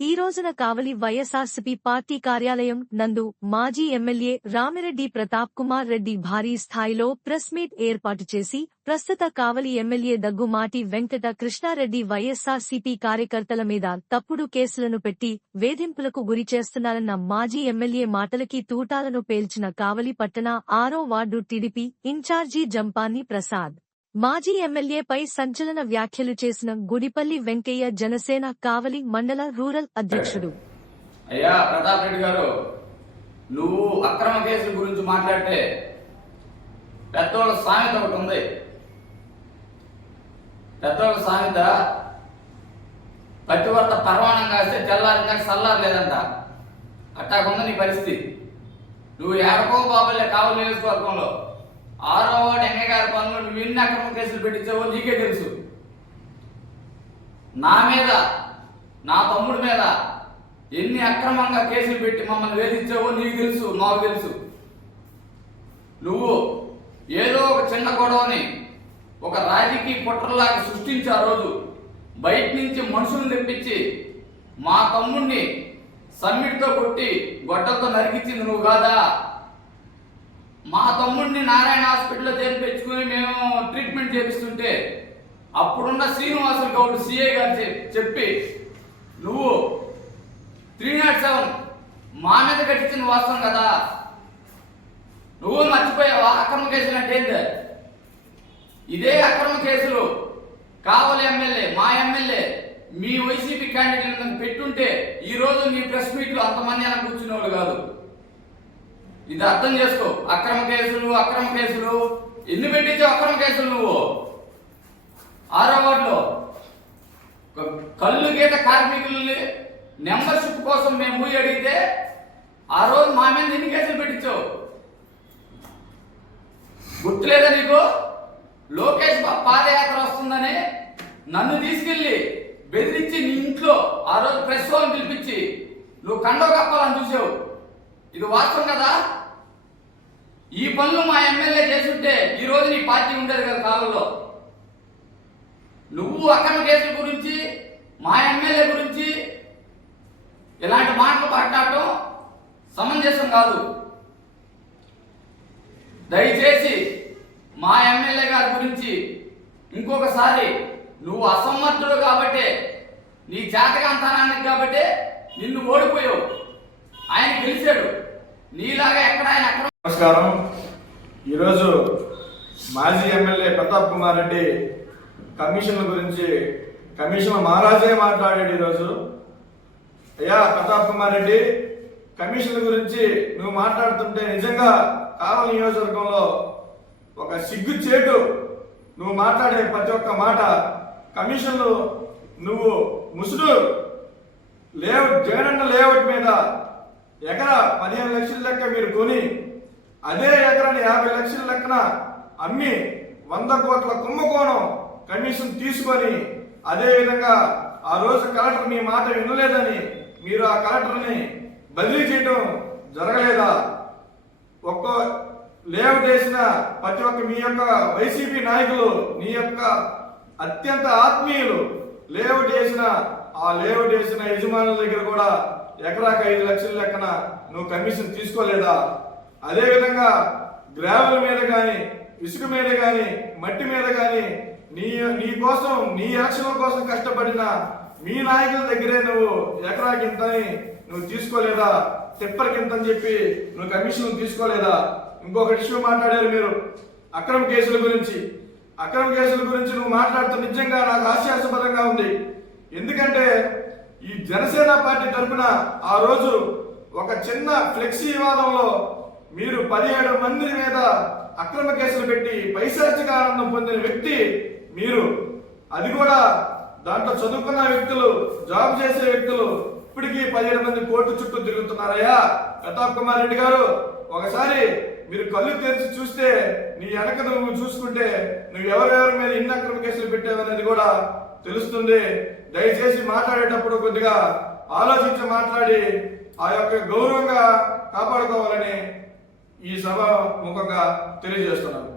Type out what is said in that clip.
ఈ రోజున కావలి వైఎస్ఆర్సీపీ పార్టీ కార్యాలయం నందు మాజీ ఎమ్మెల్యే రామిరెడ్డి ప్రతాప్ కుమార్ రెడ్డి భారీ స్థాయిలో ప్రెస్ మీట్ ఏర్పాటు చేసి ప్రస్తుత కావలి ఎమ్మెల్యే దగ్గుమాటి వెంకట కృష్ణారెడ్డి వైఎస్ఆర్సీపీ కార్యకర్తల మీద తప్పుడు కేసులను పెట్టి వేధింపులకు గురిచేస్తున్నారన్న మాజీ ఎమ్మెల్యే మాటలకి తూటాలను పేల్చిన కావలి పట్టణ 6వ వార్డు టీడీపీ ఇన్ఛార్జి జంపాని ప్రసాద్ మాజీ ఎమ్మెల్యేపై సంచలన వ్యాఖ్యలు చేసిన గుడిపల్లి వెంకయ్య జనసేన కావలి మండల రూరల్ అధ్యక్షుడు. అయ్యా ప్రతాప్ రెడ్డి గారు, నువ్వు అక్రమ కేసుల గురించి మాట్లాడితే పెద్దోళ్ళ సామెత ఒకటి ఉంది. పెద్దోళ్ళ సామెత పతివర్త పర్వాణం కాస్తే తెల్లారిందాక సల్లారు లేదంట. అట్టాకుంది నీ పరిస్థితి. నువ్వు ఏడకో బాబులే కావలి నియోజకవర్గంలో 6వ వార్డు ఎంఏ గారి పనులు నువ్వు ఎన్ని అక్రమ కేసులు పెట్టించావో నీకే తెలుసు. నా మీద, నా తమ్ముడి మీద ఎన్ని అక్రమంగా కేసులు పెట్టి మమ్మల్ని వేధించావో నీకు తెలుసు, మాకు తెలుసు. నువ్వు ఏదో ఒక చిన్న గొడవని ఒక రాజకీయ కుట్రలాగా సృష్టించి ఆ రోజు బయట నుంచి మనుషులను తెప్పించి మా తమ్ముడిని సమ్మిట్తో కొట్టి గొడ్డలతో నరికించింది నువ్వు కాదా? మా తమ్ముడిని నారాయణ హాస్పిటల్లో చేర్పించుకుని మేము ట్రీట్మెంట్ చేపిస్తుంటే అప్పుడున్న శ్రీనివాసులు గౌడ్ సిఐ గారు చెప్పి నువ్వు 307 మా మీద కట్టించిన వాస్తవం కదా. నువ్వు మర్చిపోయావా అక్రమ కేసులు అంటే ఏంటి? ఇదే అక్రమ కేసులు కావలి ఎమ్మెల్యే, మా ఎమ్మెల్యే, మీ వైసీపీ క్యాండిడేట్ పెట్టుంటే ఈ రోజు నీ ప్రెస్ మీట్లో అంతమంది అని కూర్చునేవాళ్ళు కాదు. ఇది అర్థం చేసుకో. అక్రమ కేసులు ఎన్ని పెట్టించావు? అక్రమ కేసులు నువ్వు 6వ వార్డులో కళ్ళు గీత కార్మికుల్ని మెంబర్షిప్ కోసం మేము పోయి అడిగితే ఆ రోజు మా మీద ఎన్ని కేసులు పెట్టించావు? గుర్తులేదా నీకు? లోకేష్ బాబు పాదయాత్ర వస్తుందని నన్ను తీసుకెళ్లి బెదిరించి నీ ఇంట్లో ఆ రోజు ప్రెస్ వాళ్ళని పిలిపించి నువ్వు కండవ కప్పాలని చూసావు. ఇది వాస్తవం కదా? ఈ పనులు మా ఎమ్మెల్యే చేస్తుంటే ఈ రోజు నీ పార్టీ ఉండేది కదా కాలంలో. నువ్వు అక్రమ కేసుల గురించి, మా ఎమ్మెల్యే గురించి ఇలాంటి మాటలు మాట్లాడటం సమంజసం కాదు. దయచేసి మా ఎమ్మెల్యే గారి గురించి ఇంకొకసారి, నువ్వు అసమర్థుడు కాబట్టే, నీ జాతకాంతనానికి కాబట్టే నిన్ను ఓడిపోయావు. ఆయన గెలిచాడు, నీలాగా ఎక్కడ ఆయన అక్రమ. నమస్కారం. ఈరోజు మాజీ ఎమ్మెల్యే ప్రతాప్ కుమార్ రెడ్డి కమిషన్ల గురించి కమిషన్ల మహారాజే మాట్లాడాడు. ఈరోజు అయ్యా ప్రతాప్ కుమార్ రెడ్డి, కమిషన్ల గురించి నువ్వు మాట్లాడుతుంటే నిజంగా కావలి నియోజకవర్గంలో ఒక సిగ్గుచేటు. నువ్వు మాట్లాడే ప్రతి ఒక్క మాట కమిషన్లు. నువ్వు ముసుడు లేఅవుట్, జగనన్న లేఅవుట్ మీద ఎకరా 15 లక్షల లెక్క మీరు కొని అదే ఎకరాన్ని 50 లక్షల లెక్కన అమ్మి 100 కోట్ల కుంభకోణం కమిషన్ తీసుకొని, అదే విధంగా ఆ రోజు కలెక్టర్ మీ మాట వినలేదని మీరు ఆ కలెక్టర్ని బదిలీ చేయడం జరగలేదా? ఒక్క లేఅవుట్ వేసిన ప్రతి ఒక్క మీ యొక్క వైసీపీ నాయకులు, నీ యొక్క అత్యంత ఆత్మీయులు లేఅవుట్ వేసిన ఆ లేఅవుట్ వేసిన యజమానుల దగ్గర కూడా ఎకరాకి 5 లక్షల లెక్కన నువ్వు కమిషన్ తీసుకోలేదా? అదేవిధంగా గ్రావెల్ మీద కానీ, ఇసుక మీద కానీ, మట్టి మీద కానీ నీ కోసం, నీ ఎలక్షన్ల కోసం కష్టపడిన మీ నాయకుల దగ్గరే నువ్వు ఎకరాకి ఇంతని నువ్వు తీసుకోలేదా? టిప్పర్కింత అని చెప్పి నువ్వు కమిషన్ తీసుకోలేదా? ఇంకొక ఇష్యూ మాట్లాడారు మీరు అక్రమ కేసుల గురించి. అక్రమ కేసుల గురించి నువ్వు మాట్లాడుతూ నిజంగా నాకు హాస్యాస్పదంగా ఉంది. ఎందుకంటే ఈ జనసేన పార్టీ తరఫున ఆ రోజు ఒక చిన్న ఫ్లెక్సీ వివాదంలో మీరు 17 మంది మీద అక్రమ కేసులు పెట్టి పైశాచిక ఆనందం పొందిన వ్యక్తి మీరు. అది కూడా దాంట్లో చదువుకున్న వ్యక్తులు, జాబ్ చేసే వ్యక్తులు. ఇప్పటికీ 17 మంది కోర్టు చుట్టూ తిరుగుతున్నారయ్యా ప్రతాప్ కుమార్ రెడ్డి గారు. ఒకసారి మీరు కళ్ళు తెరిచి చూస్తే, నీ వెనక నువ్వు చూసుకుంటే నువ్వు ఎవరెవరి మీద ఎన్ని అక్రమ కేసులు పెట్టావనేది కూడా తెలుస్తుంది. దయచేసి మాట్లాడేటప్పుడు కొద్దిగా ఆలోచించి మాట్లాడి ఆ యొక్క గౌరవంగా కాపాడుకోవాలని ఈ సభ ముఖంగా తెలియజేస్తున్నాను.